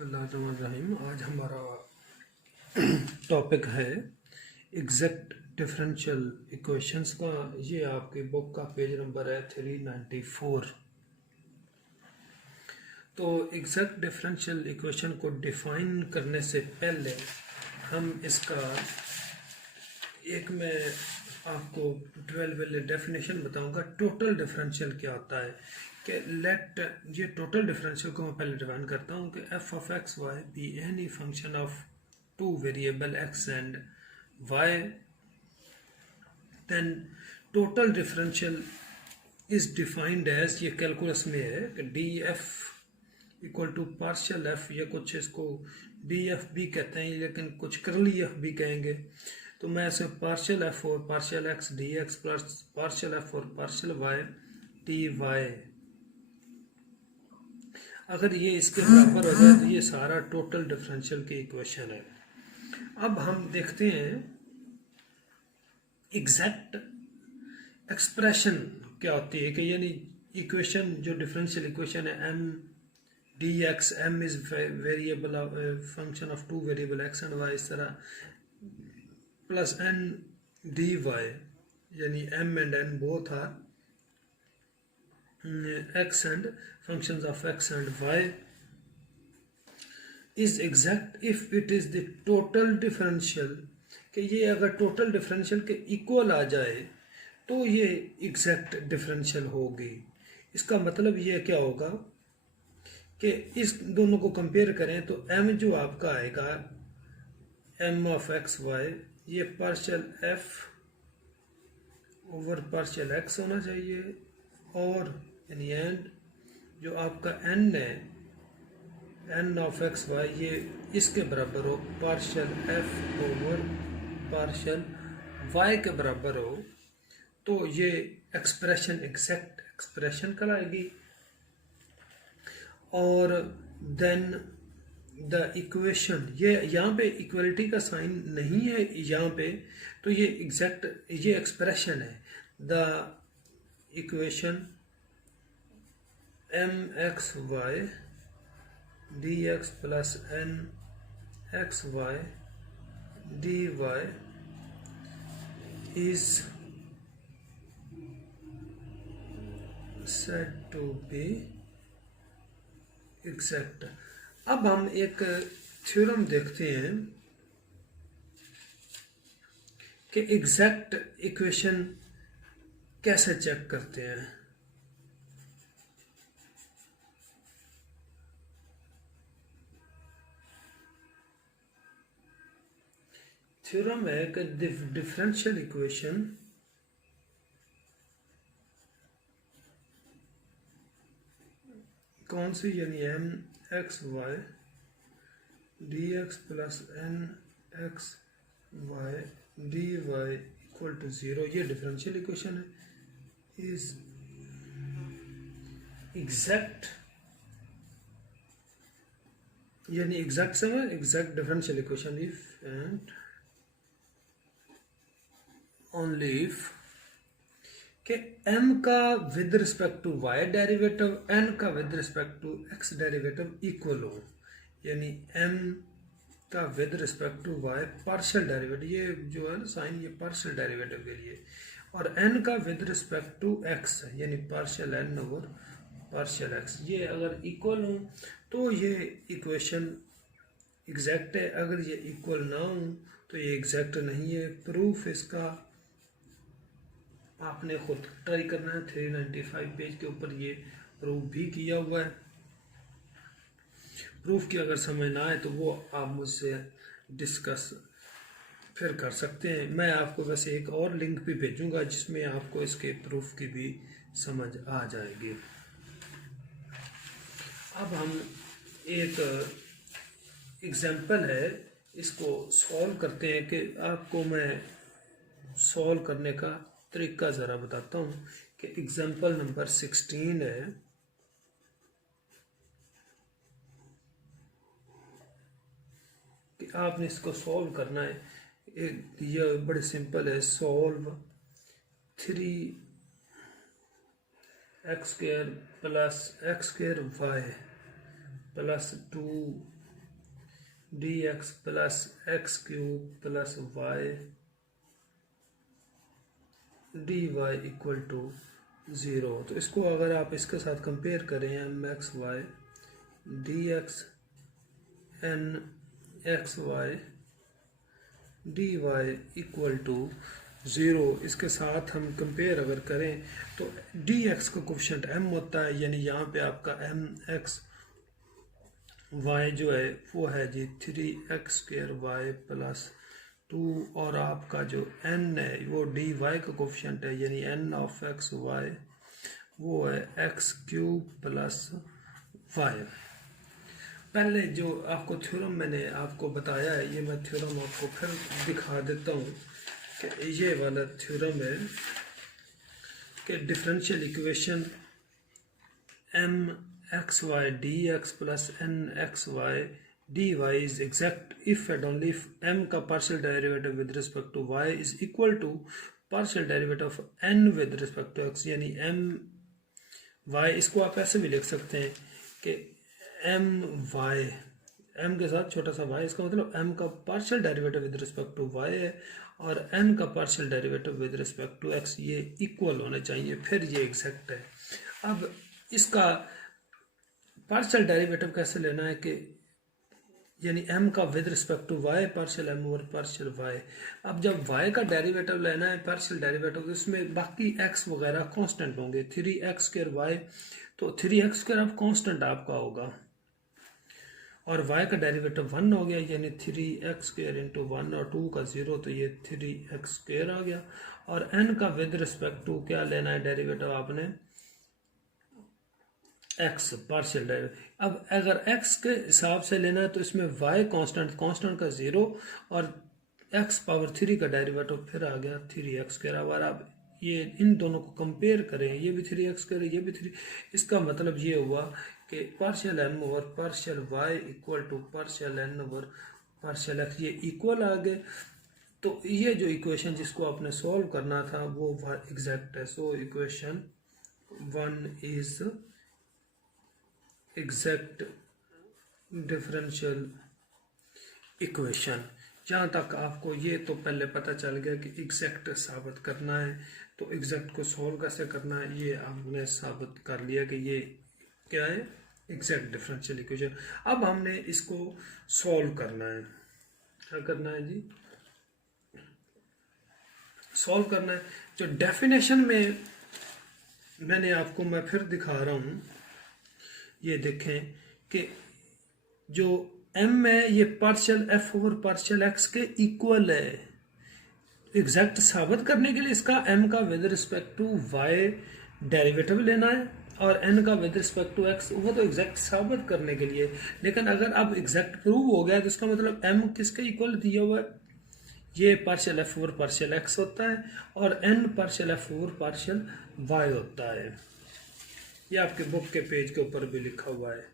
बिस्मिल्लाहिर्रहमानिर्रहीम। आज हमारा टॉपिक है एग्जैक्ट डिफरेंशियल इक्वेशंस का। ये आपकी बुक का पेज नंबर है 394। तो एग्जैक्ट डिफरेंशियल इक्वेशन को डिफाइन करने से पहले हम इसका एक मैं आपको 12 वाले डेफिनेशन बताऊंगा। टोटल डिफरेंशियल क्या होता है कि ये टोटल डिफरेंशियल को मैं पहले डिफाइन करता हूँ कि F of X Y be any function of two variable X and Y, then total differential is defined as, ये कैलकुलस में है कि D F equal to partial F, या कुछ इसको डी एफ भी कहते हैं लेकिन कुछ करली एफ भी कहेंगे। तो मैं ऐसे पार्शियल एफ और partial x D X plus partial F और पार्शियल वाई डी वाई, अगर ये इसके बराबर हो जाए तो ये सारा टोटल डिफरेंशियल की इक्वेशन है। अब हम देखते हैं एग्जैक्ट एक्सप्रेशन क्या होती है कि यानी इक्वेशन जो डिफरेंशियल इक्वेशन है M D X, M is variable function of two variable X and Y, इस तरह प्लस एन डी वाई, यानी M and N both are x and functions of x and y is exact if it is the total differential, कि ये अगर total differential के equal आ जाए तो ये एग्जैक्ट डिफरेंशियल होगी। इसका मतलब ये क्या होगा कि इस दोनों को कंपेयर करें तो m जो आपका आएगा m ऑफ एक्स वाई, ये partial f over partial x होना चाहिए, और यानी एंड जो आपका n है n ऑफ एक्स वाई, ये इसके बराबर हो partial f over partial y के बराबर हो, तो ये एक्सप्रेशन एग्जैक्ट एक्सप्रेशन कहलाएगी। और देन द इक्वेशन, ये यहाँ पे इक्वलिटी का साइन नहीं है यहाँ पे, तो ये एग्जैक्ट ये एक्सप्रेशन है। The equation M X Y D X plus N X Y D Y is said to be exact. अब हम एक थ्योरम देखते हैं कि एग्जैक्ट इक्वेशन कैसे चेक करते हैं। थ्योरम है कि डिफरेंशियल इक्वेशन कौन सी, यानी M X Y D X plus N X Y D Y equal to 0, ये डिफरेंशियल इक्वेशन है, इज एग्जैक्ट, यानी एग्जैक्ट समय exact differential equation if and only if कि m का with respect to y derivative, n का with respect to x derivative equal हो, यानी m का with respect to y partial derivative, ये जो है ना साइन, ये पार्शियल डेरिवेटिव के लिए, और n का विद रिस्पेक्ट टू x यानी partial n over partial x, ये अगर इक्वल हो तो ये इक्वेशन एग्जैक्ट है। अगर ये इक्वल ना हो तो ये एग्जैक्ट नहीं है। प्रूफ इसका आपने खुद ट्राई करना है, 395 पेज के ऊपर ये प्रूफ भी किया हुआ है। प्रूफ की अगर समझ ना आए तो वो आप मुझसे डिस्कस फिर कर सकते हैं। मैं आपको वैसे एक और लिंक भी भेजूंगा जिसमें आपको इसके प्रूफ की भी समझ आ जाएगी। अब हम एक एग्जाम्पल है, इसको सॉल्व करते हैं कि आपको मैं सॉल्व करने का तरीका ज़रा बताता हूँ कि एग्जाम्पल नंबर 16 है। कि आपने इसको सॉल्व करना है, यह बड़े सिंपल है। Solve 3x² plus x² y plus 2 D X plus X cube plus Y D Y equal to 0। तो इसको अगर आप इसके साथ कंपेयर करें M X Y D X N X Y D Y equal to 0, इसके साथ हम कंपेयर अगर करें तो डी एक्स का कोफिशिएंट m होता है, यानी यहाँ पे आपका एम एक्स वाई जो है वो है जी 3x² वाई प्लस 2, और आपका जो n है वो डी वाई का कोफिशिएंट है, यानी n ऑफ एक्स वाई वो है x³ प्लस वाई। पहले जो आपको थ्योरम मैंने आपको बताया है, ये मैं थ्योरम आपको फिर दिखा देता हूँ कि ये वाला थ्योरम है कि differential equation M X Y D X plus N X Y D Y is exact if and only if M का partial derivative with respect to Y is equal to partial derivative of N with respect to X, यानी M Y, इसको आप ऐसे भी लिख सकते हैं कि एम वाई, एम के साथ छोटा सा वाई, इसका मतलब एम का partial derivative with respect to Y है और एन का partial derivative with respect to X, ये इक्वल होने चाहिए, फिर ये एग्जैक्ट है। अब इसका पार्शियल डेरिवेटिव कैसे लेना है कि यानी m का with respect to y partial m over partial y। अब जब y का डेरिवेटिव लेना है पार्शियल डेरिवेटिव, तो इसमें बाकी x वगैरह कांस्टेंट होंगे, 3x² y, तो 3x² अब कांस्टेंट आपका होगा और y का डेरिवेटिव 1 हो गया, यानी 3x² इंटू 1 और 2 का 0, तो ये 3x² आ गया। और n का विद रिस्पेक्ट टू क्या लेना है डेरिवेटिव आपने, x पार्शियल डेरिवेटिव। अब अगर x के हिसाब से लेना है तो इसमें y कांस्टेंट, कांस्टेंट का 0 और x पावर 3 का डेरिवेटिव फिर आ गया 3x²। अब आप ये इन दोनों को कंपेयर करें, ये भी 3x², ये भी 3, इसका मतलब ये हुआ कि partial m over partial y equal to partial n over partial x, ये इक्वल आ गए। तो ये जो इक्वेशन जिसको आपने सॉल्व करना था वो एग्जैक्ट है। So equation 1 is exact differential equation. जहाँ तक आपको ये तो पहले पता चल गया कि एग्जैक्ट साबित करना है, तो एग्जैक्ट को सॉल्व कैसे करना है ये आपने साबित कर लिया कि ये क्या है, एग्जैक्ट डिफरेंशियल इक्वेशन। अब हमने इसको सॉल्व करना है, क्या करना है जी, सॉल्व करना है। जो डेफिनेशन में मैंने आपको मैं फिर दिखा रहा हूँ, ये देखें कि जो m है ये partial f over partial x के इक्वल है। एग्जैक्ट साबित करने के लिए इसका m का with respect to y derivative लेना है और n का विद रिस्पेक्ट टू x, वो तो एग्जैक्ट साबित करने के लिए। लेकिन अगर अब एग्जैक्ट प्रूव हो गया तो इसका मतलब m किसके इक्वल दिया हुआ है, ये partial f over partial x होता है और n partial f over partial y होता है। ये आपके बुक के पेज के ऊपर भी लिखा हुआ है।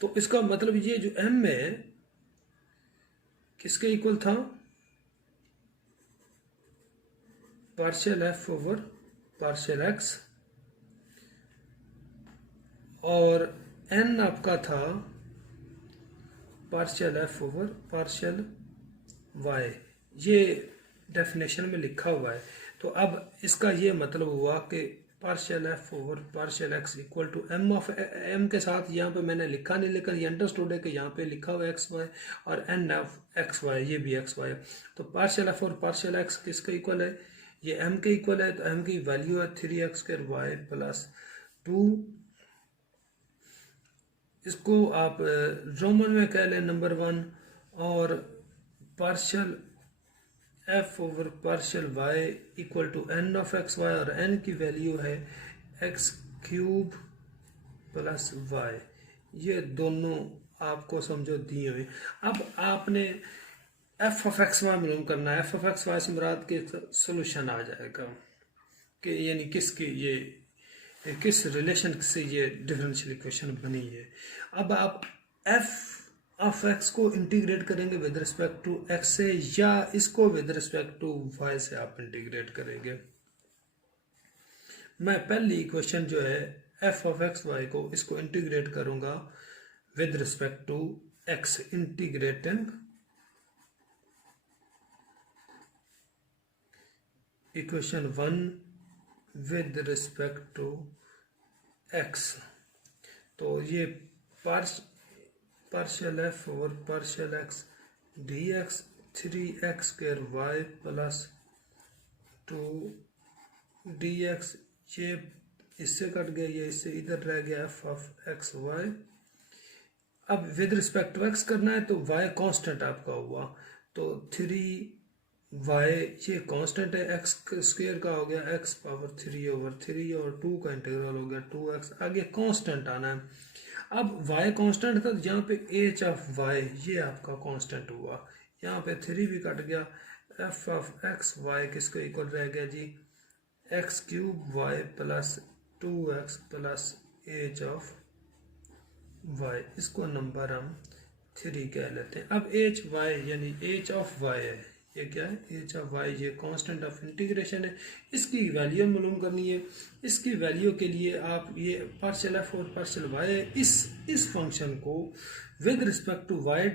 तो इसका मतलब ये जो m है किसके इक्वल था, partial f over partial x, और n आपका था partial f over partial y, ये डेफिनेशन में लिखा हुआ है। तो अब इसका ये मतलब हुआ कि partial f over partial x equal to m of m के साथ यहाँ पे मैंने लिखा नहीं, लेकिन ये अंडरस्टूड है कि यहाँ पे लिखा हुआ x y और n ऑफ x y, ये भी x y है। तो पार्शियल f और पार्शियल x किसके इक्वल है, ये m के इक्वल है। तो m की वैल्यू है 3x² y प्लस 2, इसको आप रोमन में कह लें नंबर 1, और partial f over partial y equal to n of x y, और n की वैल्यू है x³ प्लस y। ये दोनों आपको समझो दिए हुए। अब आपने f ऑफ x y मालूम करना है। f ऑफ x y से मुराद के सोल्यूशन आ जाएगा कि यानी किसकी ये किस रिलेशन से ये डिफरेंशियल इक्वेशन बनी है। अब आप f ऑफ x को इंटीग्रेट करेंगे विद रिस्पेक्ट टू x से, या इसको विद रिस्पेक्ट टू y से आप इंटीग्रेट करेंगे। मैं पहली इक्वेशन जो है f ऑफ x y को इसको इंटीग्रेट करूंगा with respect to x, integrating equation 1 with respect to x। तो ये partial F over partial x D x 3x² y plus 2 dx, ये इससे कट गया, ये इससे इधर रह गया एफ ऑफ एक्स वाई। अब विद रिस्पेक्ट टू एक्स करना है तो y कांस्टेंट आपका हुआ, तो 3y ये कांस्टेंट है, एक्स स्क्वायर का हो गया x पावर 3/3 और 2 का इंटीग्रल हो गया 2x। आगे कांस्टेंट आना है। अब y कांस्टेंट था, यहाँ पे h ऑफ y ये आपका कांस्टेंट हुआ, यहाँ पे 3 भी कट गया, f ऑफ एक्स वाई किसको इक्वल रह गया जी, x³ y plus 2x plus h of y, इसको नंबर हम 3 कह लेते हैं। अब h y यानी h ऑफ y है, ये क्या है, h ऑफ y ये कांस्टेंट ऑफ इंटीग्रेशन है, इसकी वैल्यू मालूम करनी है। इसकी वैल्यू के लिए आप ये पार्शियल एफ और पार्शियल y है, इस फंक्शन को विद रिस्पेक्ट टू y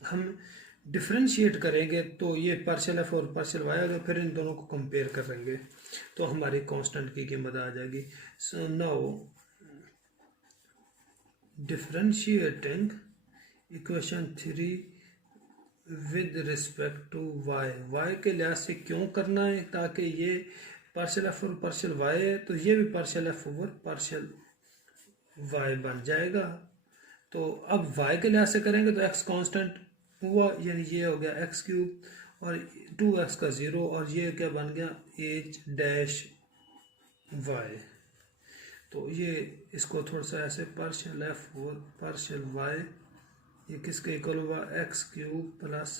हम डिफ्रेंशिएट करेंगे, तो ये पार्शियल एफ और पार्शियल y अगर फिर इन दोनों को कंपेयर करेंगे तो हमारी कांस्टेंट की कीमत आ जाएगी। So now differentiating equation 3 with respect to y के लिहाज से क्यों करना है, ताकि ये पार्शियल एफ और पार्शियल y है तो ये भी partial F over partial y बन जाएगा। तो अब y के लिहाज से करेंगे तो x कांस्टेंट हुआ, यानी ये हो गया x³ और 2x का 0, और ये क्या बन गया h y। तो ये इसको थोड़ा सा ऐसे पार्शियल एफ और पार्शियल y ये किसके इक्वल हुआ x³ प्लस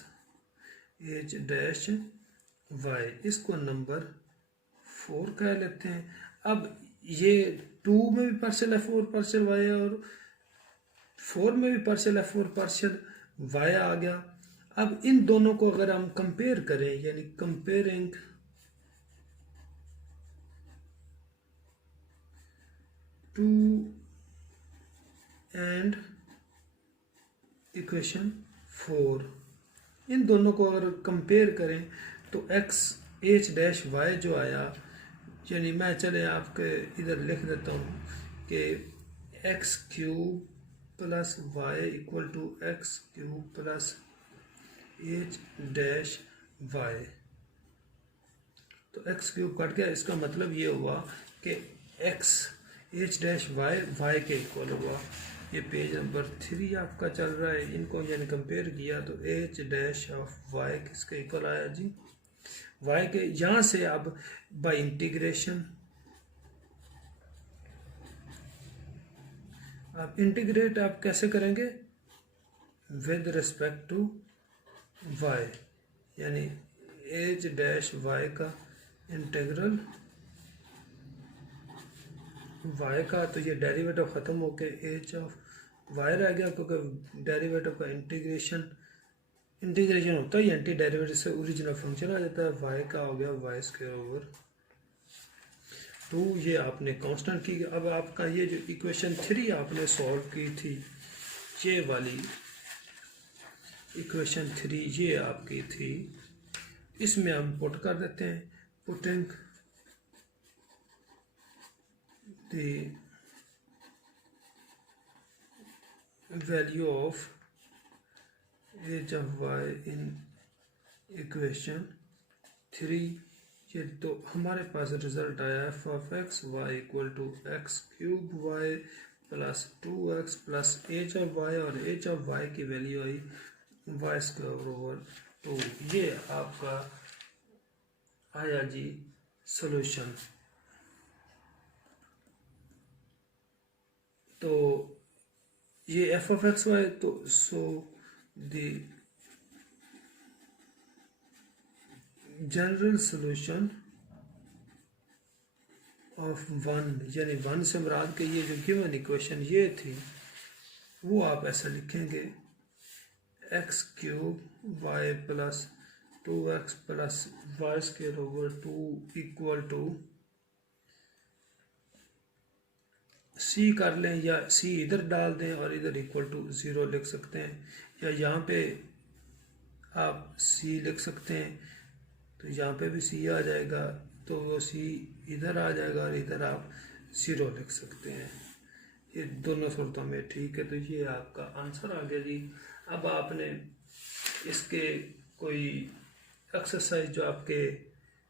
h y, इसको नंबर 4 कह लेते हैं। अब ये 2 में भी पार्शियल एफ और पार्शियल y है और 4 में भी पार्शियल एफ और पार्शियल y आ गया। अब इन दोनों को अगर हम कंपेयर करें, यानी कंपेयरिंग टू एंड इक्वेशन 4, इन दोनों को अगर कंपेयर करें तो h' जो आया, यानी मैं चले आपके इधर लिख देता हूँ कि x³ plus y equal to x³ plus h' y। तो x³ कट गया, इसका मतलब ये हुआ कि h' y के इक्वल हुआ। ये पेज नंबर 3 आपका चल रहा है, इनको यानी कंपेयर किया तो h' ऑफ y किसके इक्वल आया जी, y के। यहाँ से अब बाय इंटीग्रेशन आप इंटीग्रेट आप कैसे करेंगे, विद रिस्पेक्ट टू y, यानी h' का इंटीग्रल y का, तो ये डेरिवेटिव ख़त्म होके h ऑफ y रह गया, क्योंकि डेरिवेटिव का इंटीग्रेशन होता है एंटी डेरिवेटिव से ओरिजिनल फंक्शन आ जाता है। y का हो गया y² ओवर 2, ये आपने कांस्टेंट की। अब आपका ये जो इक्वेशन 3 आपने सॉल्व की थी, ये वाली इक्वेशन 3 ये आपकी थी, इसमें हम पुट कर देते हैं, putting the value of h of y in equation 3, ये तो हमारे पास रिजल्ट आया F of X Y equal to x³ y plus 2x plus h of y, और h ऑफ y की वैल्यू आई y² ओवर 2। ये आपका आया जी सॉल्यूशन। तो ये एफ ऑफ एक्स वाई, तो so the general solution of 1, यानी 1 से मुराद के ये जो गिवन इक्वेशन ये थी, वो आप ऐसा लिखेंगे x³ y plus 2x plus y² over 2 equal to C कर लें या सी इधर डाल दें और इधर इक्वल टू 0 लिख सकते हैं, या यहाँ पे आप सी लिख सकते हैं तो यहाँ पे भी सी आ जाएगा, तो वो सी इधर आ जाएगा और इधर आप 0 लिख सकते हैं। ये दोनों सूरतों में ठीक है। तो ये आपका आंसर आ गया जी। अब आपने इसके कोई एक्सरसाइज जो आपके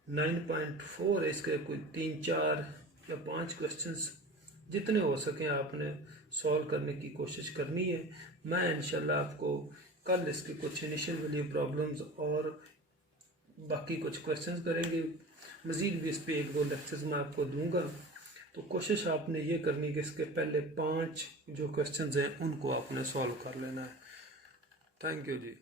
9.4 है, इसके कोई 3, 4 या 5 क्वेश्चंस जितने हो सकें आपने सॉल्व करने की कोशिश करनी है। मैं इंशाल्लाह आपको कल इसके कुछ इनिशियल वैल्यू प्रॉब्लम्स और बाकी कुछ क्वेश्चंस करेंगे। मज़ीद भी इस पर 1-2 लेक्चर्स मैं आपको दूंगा। तो कोशिश आपने ये करनी कि इसके पहले 5 जो क्वेश्चंस हैं उनको आपने सॉल्व कर लेना है। Thank you ji.